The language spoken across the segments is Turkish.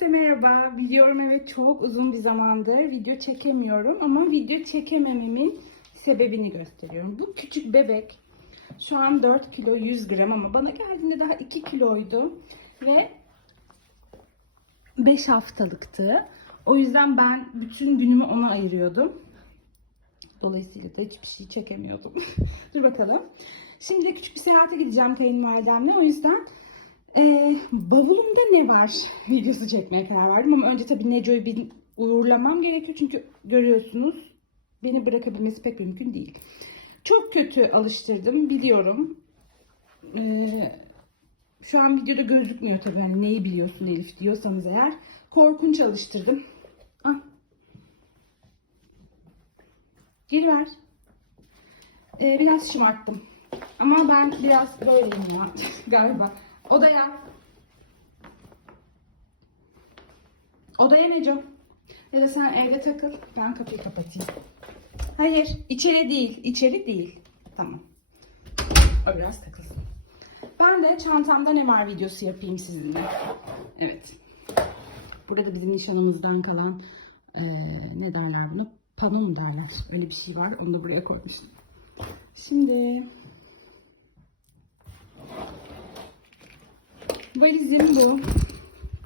Herkese merhaba. Biliyorum evet çok uzun bir zamandır video çekemiyorum ama video çekemememin sebebini gösteriyorum. Bu küçük bebek şu an 4 kilo 100 gram ama bana geldiğinde daha 2 kiloydu ve 5 haftalıktı. O yüzden ben bütün günümü ona ayırıyordum. Dolayısıyla da hiçbir şey çekemiyordum. Dur bakalım. Şimdi küçük bir seyahate gideceğim kayınvalidemle. O yüzden ee, bavulumda ne var videosu çekmeye karar verdim ama önce tabii Neco'yu bir uğurlamam gerekiyor çünkü görüyorsunuz beni bırakabilmesi pek mümkün değil. Çok kötü alıştırdım biliyorum. Ee, şu an videoda gözükmüyor tabii hani neyi biliyorsun Elif diyorsanız eğer. Korkunç alıştırdım. Ah. Geri ver. Ee, biraz şımarttım. Ama ben biraz böyleyim ya galiba. Odaya. Odaya Neco. Ya da sen evde takıl. Ben kapıyı kapatayım. Hayır. içeri değil. içeri değil. Tamam. O biraz takılsın. Ben de çantamda ne var videosu yapayım sizinle. Evet. Burada da bizim nişanımızdan kalan eee, ne derler bunu? Pano mu derler? Öyle bir şey var. Onu da buraya koymuştum. Şimdi Valizim bu.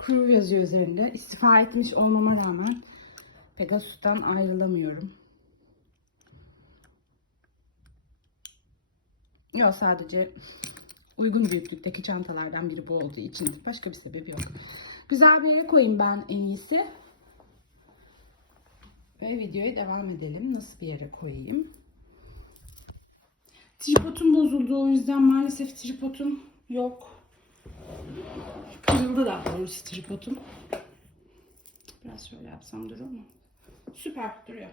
Crew yazıyor üzerinde. İstifa etmiş olmama rağmen Pegasus'tan ayrılamıyorum. Yok sadece uygun büyüklükteki çantalardan biri bu olduğu için başka bir sebebi yok. Güzel bir yere koyayım ben en iyisi. Ve videoya devam edelim. Nasıl bir yere koyayım? Tripodum bozuldu o yüzden maalesef tripodum yok. Kırıldı daha doğrusu tripodum. Biraz şöyle yapsam durur mu? Süper duruyor.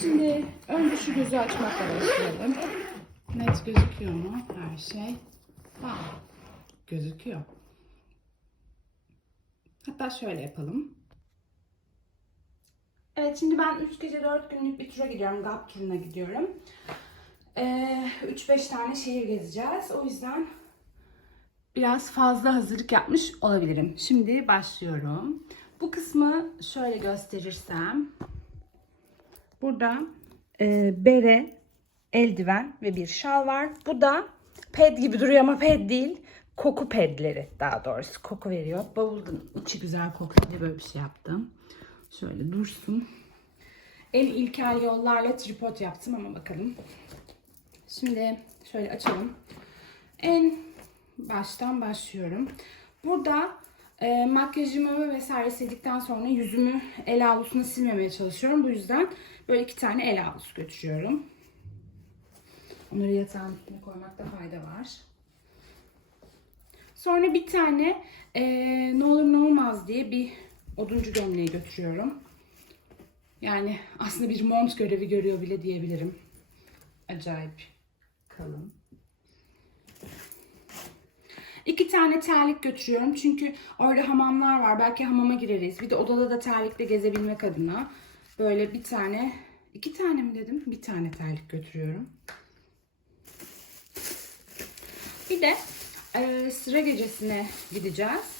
Şimdi önce şu gözü açmakla başlayalım. Net gözüküyor mu her şey? Tamam. Gözüküyor. Hatta şöyle yapalım. Evet şimdi ben 3 gece 4 günlük bir tura gidiyorum. GAP turuna gidiyorum. Ee, 3-5 tane şehir gezeceğiz. O yüzden biraz fazla hazırlık yapmış olabilirim. Şimdi başlıyorum. Bu kısmı şöyle gösterirsem. Burada e, bere, eldiven ve bir şal var. Bu da ped gibi duruyor ama ped değil. Koku pedleri daha doğrusu. Koku veriyor. Bavulun içi güzel kokuyor diye böyle bir şey yaptım. Şöyle dursun. En ilkel yollarla tripod yaptım ama bakalım. Şimdi şöyle açalım. En baştan başlıyorum. Burada e, makyajımı vesaire sildikten sonra yüzümü el havlusuna silmemeye çalışıyorum. Bu yüzden böyle iki tane el havlusu götürüyorum. Onları yatağın üstüne koymakta fayda var. Sonra bir tane e, ne olur ne olmaz diye bir oduncu gömleği götürüyorum. Yani aslında bir mont görevi görüyor bile diyebilirim. Acayip kalın. İki tane terlik götürüyorum çünkü orada hamamlar var. Belki hamama gireriz. Bir de odada da terlikle gezebilmek adına böyle bir tane, iki tane mi dedim? Bir tane terlik götürüyorum. Bir de e, sıra gecesine gideceğiz.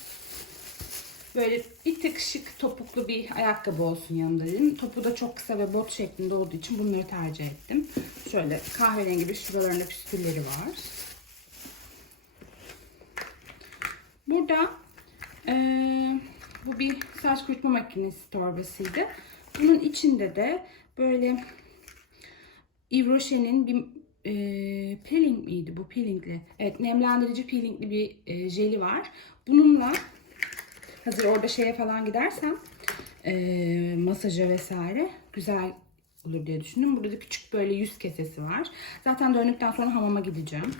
Böyle bir tık şık topuklu bir ayakkabı olsun yanımda dedim. Topu da çok kısa ve bot şeklinde olduğu için bunları tercih ettim. Şöyle kahverengi bir şuralarında püskülleri var. Burada eee, bu bir saç kurutma makinesi torbasıydı. Bunun içinde de böyle Yves Rocher'in bir eee, peeling miydi bu peelingli? Evet nemlendirici peelingli bir eee, jeli var. Bununla hazır orada şeye falan gidersem eee, masaja vesaire güzel olur diye düşündüm. Burada da küçük böyle yüz kesesi var. Zaten döndükten sonra hamama gideceğim.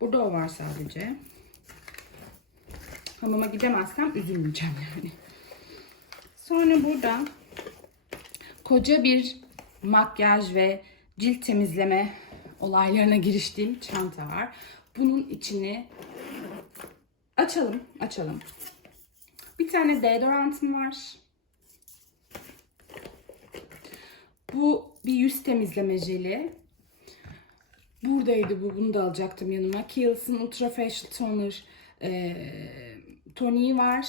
Burada o var sadece. Hamama gidemezsem üzülmeyeceğim yani. Sonra burada koca bir makyaj ve cilt temizleme olaylarına giriştiğim çanta var. Bunun içini açalım, açalım. Bir tane deodorantım var. Bu bir yüz temizleme jeli. Buradaydı bu. Bunu da alacaktım yanıma. Kiehl's'ın Ultra Facial Toner e, toniği var.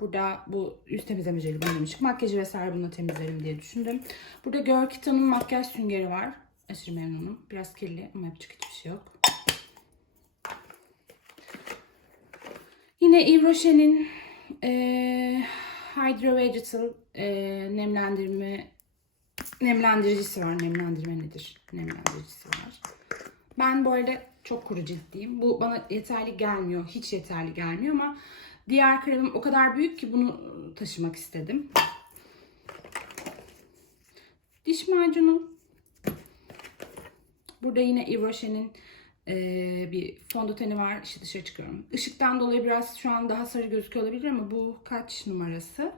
Burada bu yüz temizleme jeli demiştik. Makyajı vesaire bununla temizlerim diye düşündüm. Burada Görkitan'ın makyaj süngeri var. Aşırı memnunum. Biraz kirli ama yapacak hiçbir şey yok. Yine Yves Rocher'in eee Hydro Vegetal eee, nemlendirme nemlendiricisi var. Nemlendirme nedir? Nemlendiricisi var. Ben bu arada çok kuru ciltliyim. Bu bana yeterli gelmiyor. Hiç yeterli gelmiyor ama diğer kremim o kadar büyük ki bunu taşımak istedim. Diş macunu. Burada yine Yves Rocher'in bir fondöteni var. İşte dışarı çıkıyorum. Işıktan dolayı biraz şu an daha sarı gözüküyor olabilir ama bu kaç numarası?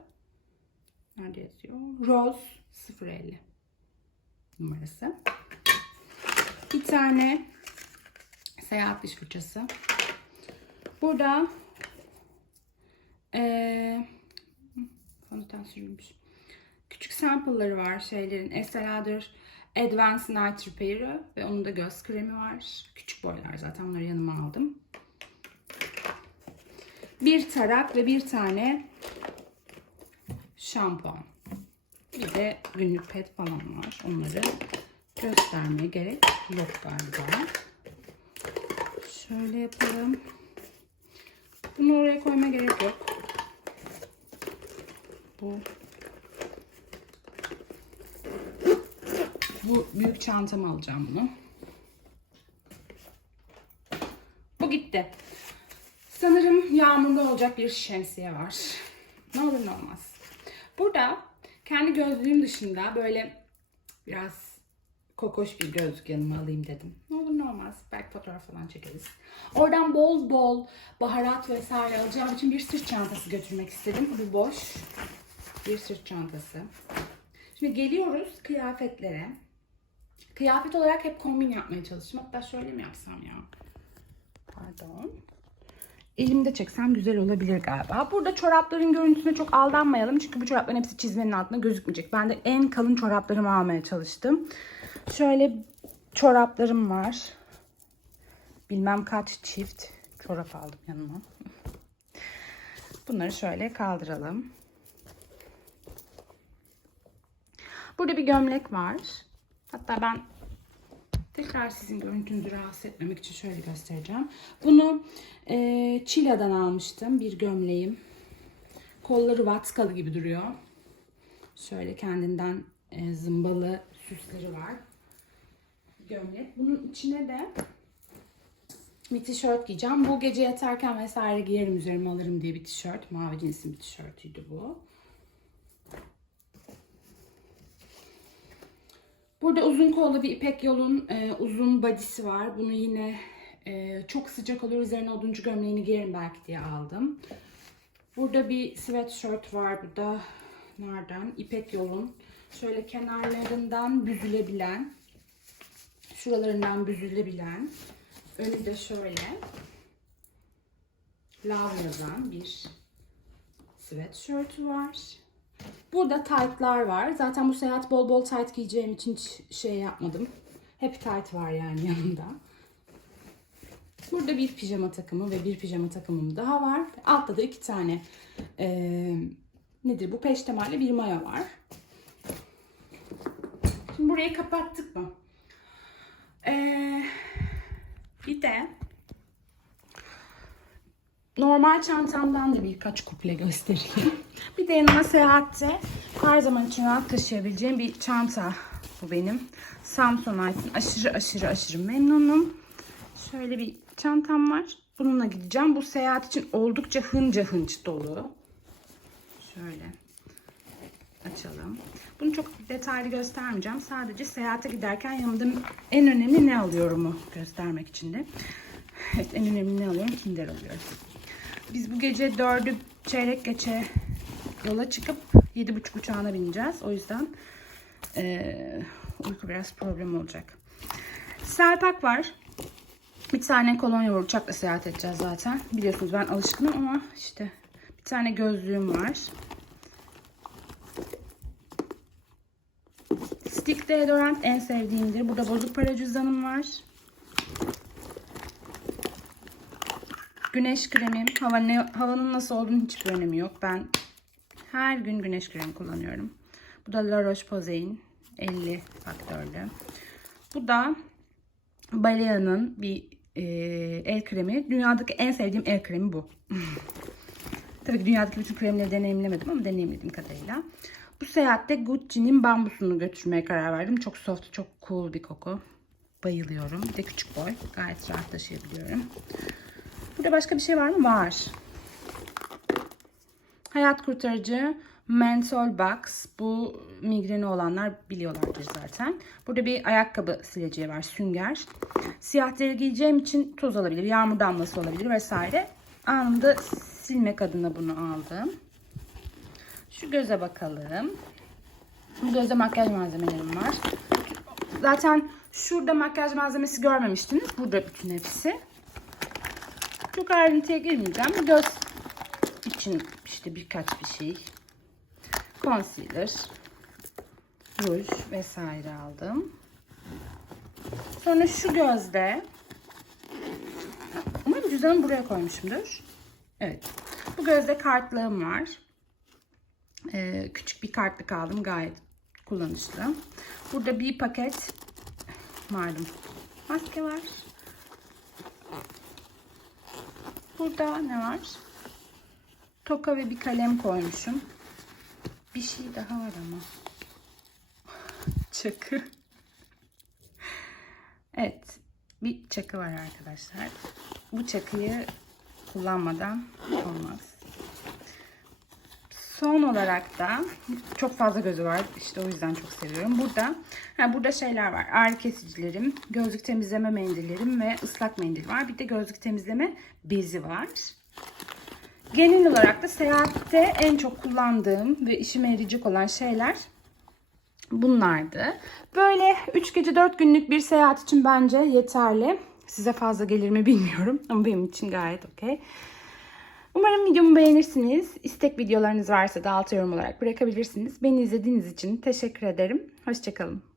Nerede yazıyor? Rose 050 numarası. Bir tane seyahat diş fırçası. Burada eee fondöten. Küçük sample'ları var şeylerin. Estee Lauder Advanced Night Repair'ı ve onun da göz kremi var. Küçük boylar zaten onları yanıma aldım. Bir tarak ve bir tane şampuan. Bir de günlük pet falan var. Onları göstermeye gerek yok galiba. Şöyle yapalım. Bunu oraya koyma gerek yok. Bu bu büyük çantama alacağım bunu. Bu gitti. Sanırım yağmurlu olacak bir şemsiye var. Ne olur ne olmaz. Burada kendi gözlüğüm dışında böyle biraz kokoş bir gözlük yanıma alayım dedim. Ne olur ne olmaz. Belki fotoğraf falan çekeriz. Oradan bol bol baharat vesaire alacağım için bir sırt çantası götürmek istedim. Bu boş bir sırt çantası. Şimdi geliyoruz kıyafetlere. Kıyafet olarak hep kombin yapmaya çalıştım. Hatta şöyle mi yapsam ya? Pardon. Elimde çeksem güzel olabilir galiba. Burada çorapların görüntüsüne çok aldanmayalım. Çünkü bu çorapların hepsi çizmenin altında gözükmeyecek. Ben de en kalın çoraplarımı almaya çalıştım. Şöyle çoraplarım var. Bilmem kaç çift çorap aldım yanıma. Bunları şöyle kaldıralım. Burada bir gömlek var. Hatta ben tekrar sizin görüntünüzü rahatsız etmemek için şöyle göstereceğim. Bunu e, Çile'den almıştım. Bir gömleğim. Kolları vatkalı gibi duruyor. Şöyle kendinden e, zımbalı süsleri var. Gömlek. Bunun içine de bir tişört giyeceğim. Bu gece yatarken vesaire giyerim üzerime alırım diye bir tişört. Mavi cinsin bir tişörtüydü bu. Burada uzun kollu bir ipek yolun e, uzun badisi var. Bunu yine e, çok sıcak olur üzerine oduncu gömleğini giyerim belki diye aldım. Burada bir sweatshirt var. Bu da nereden? İpek yolun şöyle kenarlarından büzülebilen, şuralarından büzülebilen, önü de şöyle love yazan bir sweatshirt'ü var. Burada tight'lar var. Zaten bu seyahat bol bol tight giyeceğim için şey yapmadım. Hep tight var yani yanımda. Burada bir pijama takımı ve bir pijama takımım daha var. Altta da iki tane eee, nedir bu peştemalli bir maya var. Şimdi burayı kapattık mı? Bir de normal çantamdan da birkaç kuple göstereyim. Bir de yanıma seyahatte her zaman için rahat taşıyabileceğim bir çanta bu benim. Samsonite'ın aşırı aşırı aşırı memnunum. Şöyle bir çantam var. Bununla gideceğim. Bu seyahat için oldukça hınca hınç dolu. Şöyle açalım. Bunu çok detaylı göstermeyeceğim. Sadece seyahate giderken yanımda en önemli ne alıyorumu göstermek için de. Evet en önemli ne alıyorum? Kinder alıyorum. Biz bu gece dördü çeyrek geçe yola çıkıp yedi buçuk uçağına bineceğiz. O yüzden eee, uyku biraz problem olacak. Selpak var. Bir tane kolonya var. Uçakla seyahat edeceğiz zaten. Biliyorsunuz ben alışkınım ama işte bir tane gözlüğüm var. Stick deodorant en sevdiğimdir. Burada bozuk para cüzdanım var. Güneş kremim. Hava ne, havanın nasıl olduğunu hiçbir önemi yok. Ben her gün güneş kremi kullanıyorum. Bu da La Roche-Posay'in 50 faktörlü. Bu da Balea'nın bir e, el kremi. Dünyadaki en sevdiğim el kremi bu. Tabii ki dünyadaki bütün kremleri deneyimlemedim ama deneyimlediğim kadarıyla. Bu seyahatte Gucci'nin bambusunu götürmeye karar verdim. Çok soft, çok cool bir koku. Bayılıyorum. Bir de küçük boy. Gayet rahat taşıyabiliyorum. Burada başka bir şey var mı? Var. Hayat kurtarıcı Menthol Box. Bu migreni olanlar biliyorlardır zaten. Burada bir ayakkabı sileceği var. Sünger. Siyah deri giyeceğim için toz olabilir. Yağmur damlası olabilir vesaire. Anında silmek adına bunu aldım. Şu göze bakalım. Bu gözde makyaj malzemelerim var. Zaten şurada makyaj malzemesi görmemiştiniz. Burada bütün hepsi. Çok ayrıntıya girmeyeceğim. Göz için işte birkaç bir şey. Concealer, ruj vesaire aldım. Sonra şu gözde umarım cüzdanımı buraya koymuşumdur. Evet. Bu gözde kartlığım var. Ee, küçük bir kartlık aldım. Gayet kullanışlı. Burada bir paket malum maske var. Burada ne var? Toka ve bir kalem koymuşum. Bir şey daha var ama. Çakı. Evet. Bir çakı var arkadaşlar. Bu çakıyı kullanmadan olmaz. Son olarak da çok fazla gözü var. İşte o yüzden çok seviyorum. Burada ha, burada şeyler var. Ağrı kesicilerim, gözlük temizleme mendillerim ve ıslak mendil var. Bir de gözlük temizleme bezi var. Genel olarak da seyahatte en çok kullandığım ve işime yarayacak olan şeyler bunlardı. Böyle 3 gece 4 günlük bir seyahat için bence yeterli. Size fazla gelir mi bilmiyorum ama benim için gayet okey. Umarım videomu beğenirsiniz. İstek videolarınız varsa da altı yorum olarak bırakabilirsiniz. Beni izlediğiniz için teşekkür ederim. Hoşçakalın.